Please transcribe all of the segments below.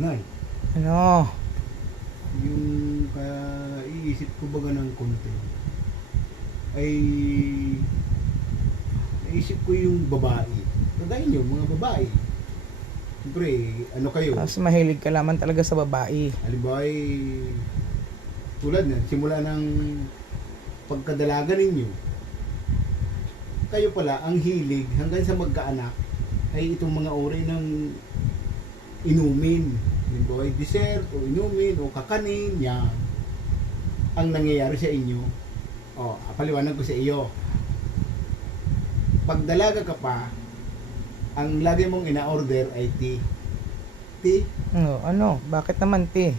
Nay, Ano? yung kaiisip ko baga ng konti ay naisip ko yung babae. Kagaya nyo, mga babae. Siyempre, ano kayo? Mas mahilig ka naman talaga sa babae. Halimbawa ay tulad na, simula ng pagkadalaga ninyo, kayo pala ang hilig hanggang sa magkaanak ay itong mga uri ng inumin. Halimbawa ay dessert o inumin o kakanin, yan. Ang nangyayari sa inyo, o, paliwanag ko sa iyo. Pag dalaga ka pa, ang lagi mong ina-order ay tea. Tea? Ano? Ano? Bakit naman, te?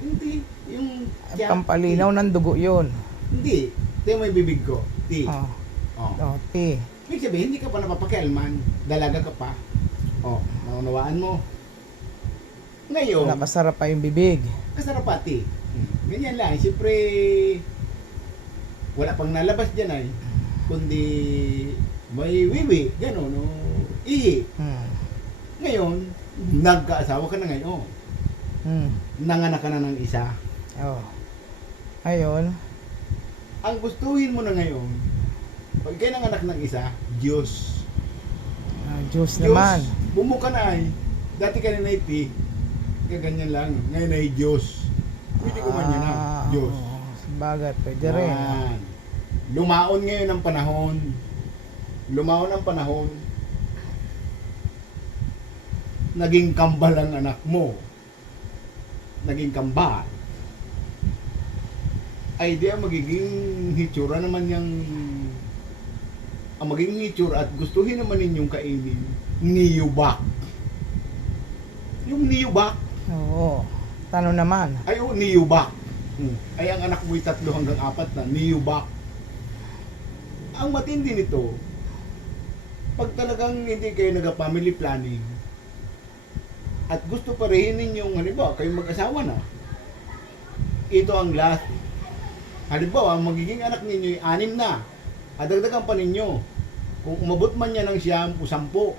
Hindi. Yung tiyak- Pampalinaw ng dugo yun. Hindi. Ito yung may bibig ko. Ti. Oh, Oh. oh te. Ibig sabihin, hindi ka pa napapakialman. Dalaga ka pa. Oh, naunawaan mo. Ngayon, Nakasarap pa yung bibig. kasarapati. Hmm. Ganyan lang. Siyempre, wala pang nalabas dyan ay. Kundi, may wiwi. Ganon. O, ihi. Hmm. Ngayon, nagkaasawa ka na ngayon. Hmm. Nanganak ka na ng isa. Oh. Ayun. ang gustuhin mo na ngayon, pag kayo nanganak ng isa, Diyos. Ah, Diyos Diyos, naman. bumuka na ay. Dati ka na iti, kaganyan lang. Ngayon ay Diyos. Pwede ko man yan na, Ah, Diyos. Sabagay, pwede rin. Yan. Lumaon ngayon ang panahon. Lumaon ang panahon. Naging kambal ang anak mo. Naging kambal. Ay di ang magiging hitsura naman yung ang magiging hitsura at gustuhin naman ninyong kainin niyubak. Yung niyubak Oo. Tano naman. ay oh, niyubak. Hmm. Ay ang anak mo'y tatlo hanggang apat na, niyubak. Ang matindi nito, pag talagang hindi kayo nag-family planning, at gusto pa rin ninyong, halimbawa, kayong mag-asawa na, ito ang last. Halimbawa, ang magiging anak ninyo ay anim na. Adagdagan pa ninyo. Kung umabot man niya ng siyam o sampo,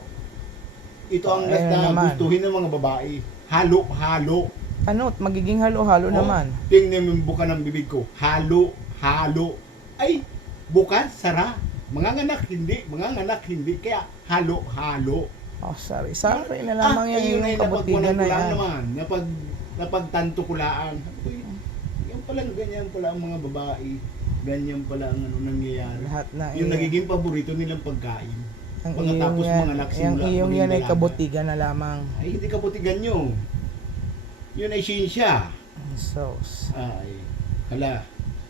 ito ang last Ayun na naman. gustuhin ng mga babae. Halo-halo. Ano? Magiging halo-halo Oh, naman. Tingnan mo yung buka ng bibig ko. Halo, halo. Ay, bukas, sara. Mga nganak, hindi. Mga nganak, hindi. Kaya, halo, halo. Oh, sorry. Sorry na lamang ah, yan ayun ay yung kabutigan na yan. naman. Napag, napagtanto ko, Yan pala, ganyan pala ang mga babae. Ganyan pala ang ano nangyayari. Lahat na Yung iyon. nagiging paborito nilang pagkain. Ang pagkatapos iyong yan, mga nagsimula, ang iyong yan ay kabutigan na lamang. Ay, hindi kabutigan nyo. Yun ay sinsya. Sauce. Ay, hala.